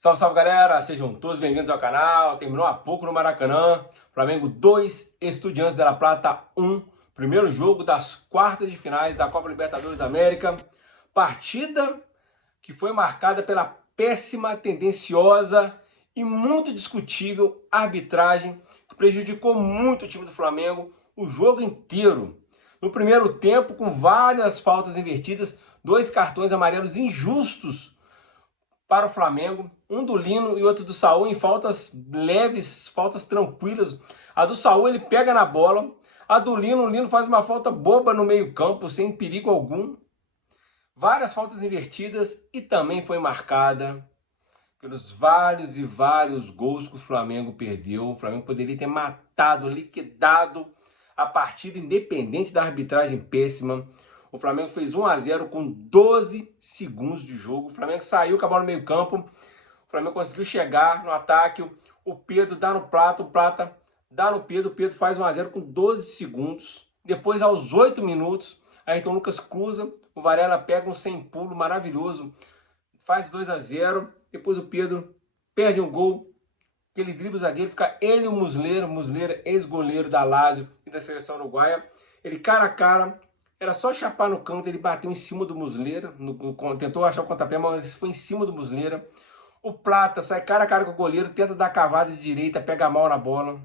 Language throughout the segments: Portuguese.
Salve, salve galera, sejam todos bem-vindos ao canal. Terminou há pouco no Maracanã, Flamengo 2, Estudiantes de La Plata 1, primeiro jogo das quartas de finais da Copa Libertadores da América. Partida que foi marcada pela péssima, tendenciosa e muito discutível arbitragem que prejudicou muito o time do Flamengo o jogo inteiro. No primeiro tempo, com várias faltas invertidas, dois cartões amarelos injustos para o Flamengo, um do Lino e outro do Saul em faltas leves, faltas tranquilas. A do Saul ele pega na bola, a do Lino, o Lino faz uma falta boba no meio-campo, sem perigo algum. Várias faltas invertidas e também foi marcada pelos vários e vários gols que o Flamengo perdeu. O Flamengo poderia ter matado, liquidado a partida independente da arbitragem péssima. O Flamengo fez 1 a 0 com 12 segundos de jogo. O Flamengo saiu com a bola no meio campo. O Flamengo conseguiu chegar no ataque. O Pedro dá no Plata, o Plata dá no Pedro. O Pedro faz 1 a 0 com 12 segundos. Depois, aos 8 minutos, Ayrton Lucas cruza. O Varela pega um sem pulo maravilhoso. Faz 2 a 0. Depois o Pedro perde um gol. Aquele drible o zagueiro, fica ele e o Muslera, ex-goleiro da Lazio e da seleção uruguaia. Ele cara a cara, era só chapar no canto, ele bateu em cima do Muslera, tentou achar o pontapé, mas foi em cima do Muslera. O Plata sai cara a cara com o goleiro, tenta dar cavada de direita, pega mal na bola.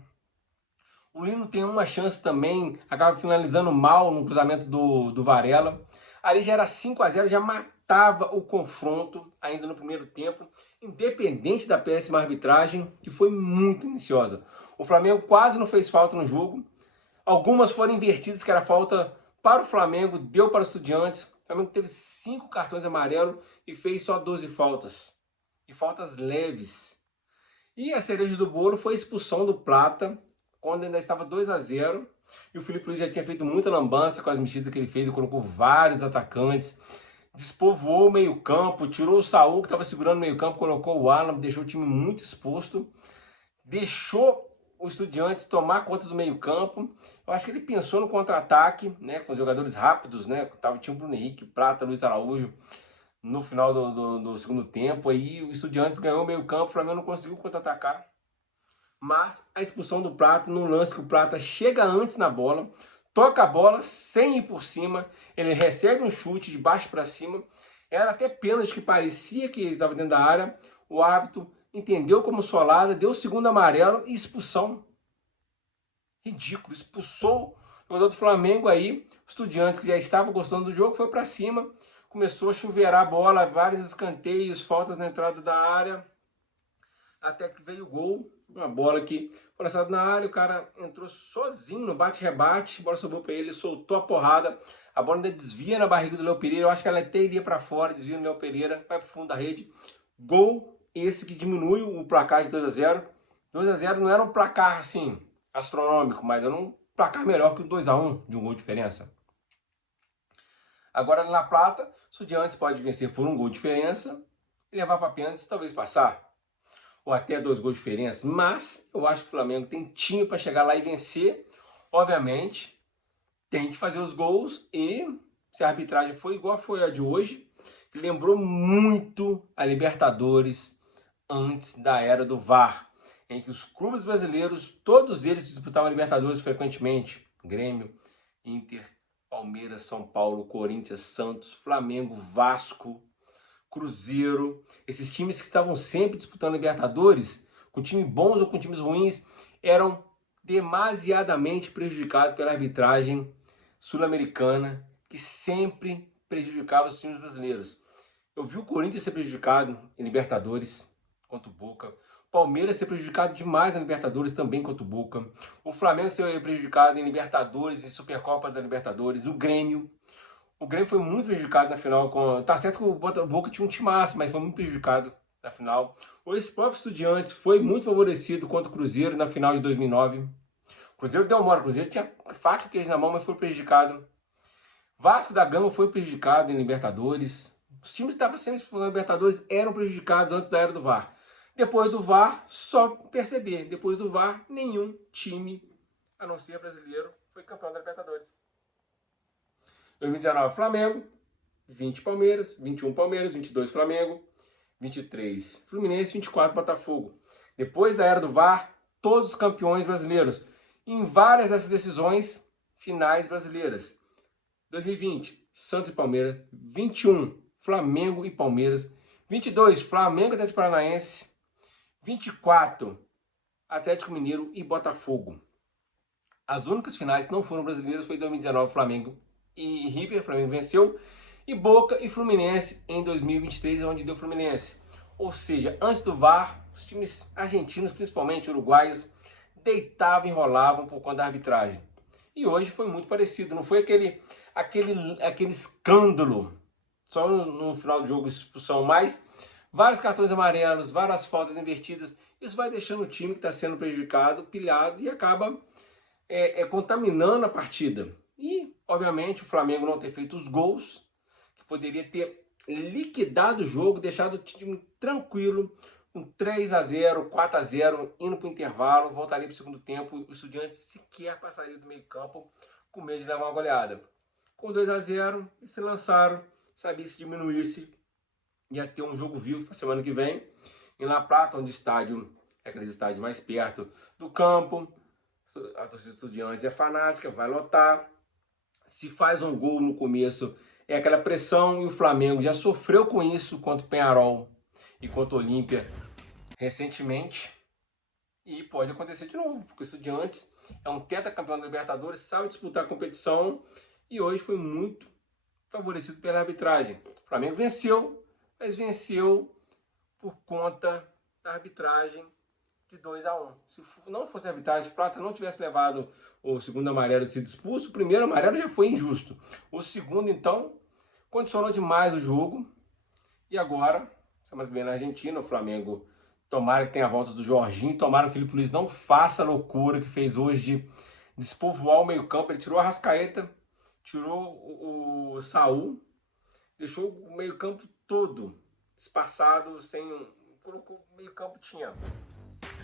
O Lino tem uma chance também, acaba finalizando mal no cruzamento do Varela. Ali já era 5 a 0, já matava o confronto ainda no primeiro tempo, independente da péssima arbitragem, que foi muito tendenciosa. O Flamengo quase não fez falta no jogo. Algumas foram invertidas, que era falta para o Flamengo, deu para os Estudiantes. O Flamengo teve 5 cartões amarelos e fez só 12 faltas. E faltas leves. E a cereja do bolo foi a expulsão do Plata, quando ainda estava 2 a 0. E o Felipe Luiz já tinha feito muita lambança com as mexidas que ele fez, e colocou vários atacantes. Despovoou o meio-campo, tirou o Saul, que estava segurando o meio-campo, colocou o Alan, deixou o time muito exposto. Deixou o Estudiantes tomar conta do meio-campo. Eu acho que ele pensou no contra-ataque, né, com jogadores rápidos, né? Tinha o Bruno Henrique, Prata, Luiz Araújo no final do segundo tempo. Aí o Estudiantes ganhou o meio-campo, o Flamengo não conseguiu contra-atacar. Mas a expulsão do Plata, no lance que o Plata chega antes na bola, toca a bola sem ir por cima, ele recebe um chute de baixo para cima, era até pênalti, que parecia que ele estava dentro da área, o árbitro entendeu como solada, deu o segundo amarelo e expulsão. Ridículo, expulsou o jogador do Flamengo aí, o Estudiantes, que já estava gostando do jogo, foi para cima, começou a chuveirar a bola, vários escanteios, faltas na entrada da área, até que veio o gol, uma bola que foi lançada na área, o cara entrou sozinho no bate-rebate, a bola sobrou para ele, soltou a porrada, a bola ainda desvia na barriga do Léo Pereira, eu acho que ela até iria para fora, desvia no Léo Pereira, vai para o fundo da rede, gol esse que diminui o placar de 2 a 0. 2 a 0 não era um placar assim astronômico, mas era um placar melhor que o 2 a 1 de um gol de diferença. Agora na Plata, o Estudiantes pode vencer por um gol de diferença e levar para pênaltis, talvez passar, ou até 2 gols de diferença, mas eu acho que o Flamengo tem time para chegar lá e vencer. Obviamente, tem que fazer os gols, e se a arbitragem for igual foi a de hoje, que lembrou muito a Libertadores antes da era do VAR, em que os clubes brasileiros, todos eles disputavam a Libertadores frequentemente. Grêmio, Inter, Palmeiras, São Paulo, Corinthians, Santos, Flamengo, Vasco, Cruzeiro, esses times que estavam sempre disputando Libertadores, com times bons ou com times ruins, eram demasiadamente prejudicados pela arbitragem sul-americana, que sempre prejudicava os times brasileiros. Eu vi o Corinthians ser prejudicado em Libertadores contra o Boca, o Palmeiras ser prejudicado demais na Libertadores também contra o Boca, o Flamengo ser prejudicado em Libertadores e Supercopa da Libertadores, o Grêmio foi muito prejudicado na final. Tá certo que o Boca tinha um timaço, mas foi muito prejudicado na final. Esse próprio Estudiantes foi muito favorecido contra o Cruzeiro na final de 2009. O Cruzeiro deu mora, o Cruzeiro tinha faca e queijo na mão, mas foi prejudicado. Vasco da Gama foi prejudicado em Libertadores. Os times que estavam sendo disputando Libertadores eram prejudicados antes da era do VAR. Depois do VAR, só perceber. Depois do VAR, nenhum time, a não ser brasileiro, foi campeão da Libertadores. 2019 Flamengo, 20 Palmeiras, 21 Palmeiras, 22 Flamengo, 23, Fluminense, 24, Botafogo. Depois da era do VAR, todos os campeões brasileiros. Em várias dessas decisões, finais brasileiras. 2020, Santos e Palmeiras. 21, Flamengo e Palmeiras. 22, Flamengo e Atlético Paranaense. 24, Atlético Mineiro e Botafogo. As únicas finais que não foram brasileiras foi em 2019, Flamengo e River. Flamengo venceu. E Boca e Fluminense em 2023, onde deu Fluminense. Ou seja, antes do VAR, os times argentinos, principalmente uruguaios, deitavam e enrolavam por conta da arbitragem. E hoje foi muito parecido, não foi aquele escândalo, só no final do jogo expulsão, mas vários cartões amarelos, várias faltas invertidas. Isso vai deixando o time que está sendo prejudicado, pilhado, e acaba contaminando a partida. E, obviamente, o Flamengo não ter feito os gols, que poderia ter liquidado o jogo, deixado o time tranquilo, com 3-0, 4-0, indo para o intervalo, voltaria para o segundo tempo, o Estudiantes sequer passaria do meio campo, com medo de levar uma goleada. Com 2-0, eles se lançaram, sabia que se diminuísse, ia ter um jogo vivo para a semana que vem, em La Plata, onde o estádio é aqueles estádios mais perto do campo, a torcida dos Estudiantes é fanática, vai lotar. Se faz um gol no começo, é aquela pressão, e o Flamengo já sofreu com isso contra o Peñarol e contra o Olímpia recentemente. E pode acontecer de novo, porque o Estudiantes é um tetracampeão da Libertadores, sabe disputar a competição, e hoje foi muito favorecido pela arbitragem. O Flamengo venceu, mas venceu por conta da arbitragem de 2-1. Se não fosse a arbitragem, o Plata não tivesse levado o segundo amarelo e sido expulso, o primeiro amarelo já foi injusto. O segundo, então, condicionou demais o jogo. E agora, semana que vem na Argentina, o Flamengo, tomara que tenha a volta do Jorginho, tomara que o Filipe Luís não faça a loucura que fez hoje de despovoar o meio-campo. Ele tirou a Arrascaeta, tirou o Saul, deixou o meio-campo todo espaçado, colocou o meio-campo, tinha,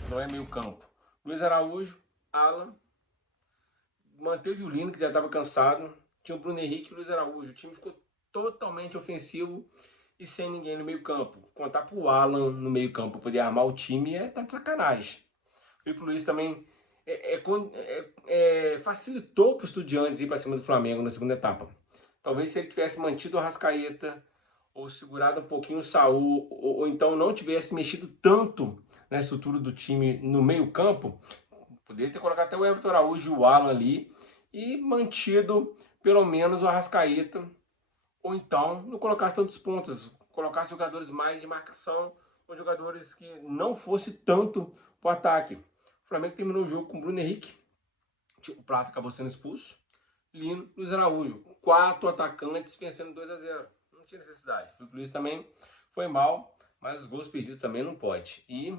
não é meio-campo, Luiz Araújo, Alan, manteve o Lino, que já estava cansado, tinha o Bruno Henrique e o Luiz Araújo. O time ficou totalmente ofensivo e sem ninguém no meio campo. Contar pro Alan no meio campo para poder armar o time tá de sacanagem. O Filipe Luís também facilitou para o Estudiantes ir para cima do Flamengo na segunda etapa. Talvez se ele tivesse mantido o Arrascaeta, ou segurado um pouquinho o Saul, ou então não tivesse mexido tanto na estrutura do time no meio campo, poderia ter colocado até o Everton Araújo e o Alan ali e mantido pelo menos o Arrascaeta, ou então não colocasse tantos pontas, colocasse jogadores mais de marcação ou jogadores que não fosse tanto para o ataque. O Flamengo terminou o jogo com o Bruno Henrique, o Prata acabou sendo expulso, Lino, Luiz Araújo, 4 atacantes vencendo 2-0. Não tinha necessidade. O Luiz também foi mal, mas os gols perdidos também não pode. E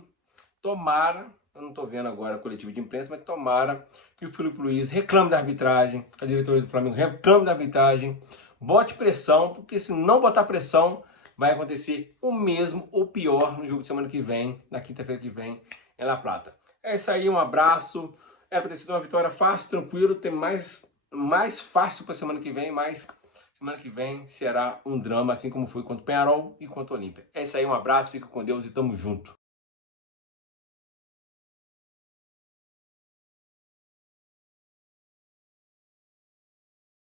tomara, eu não estou vendo agora a coletiva de imprensa, mas tomara que o Filipe Luís reclame da arbitragem, a diretoria do Flamengo reclame da arbitragem, bote pressão, porque se não botar pressão, vai acontecer o mesmo ou pior no jogo de semana que vem, na quinta-feira que vem, em La Plata. É isso aí, um abraço. Era para ter sido uma vitória fácil, tranquilo, tem mais fácil para semana que vem, mas semana que vem será um drama, assim como foi contra o Peñarol e contra o Olímpia. É isso aí, um abraço, fica com Deus e tamo junto.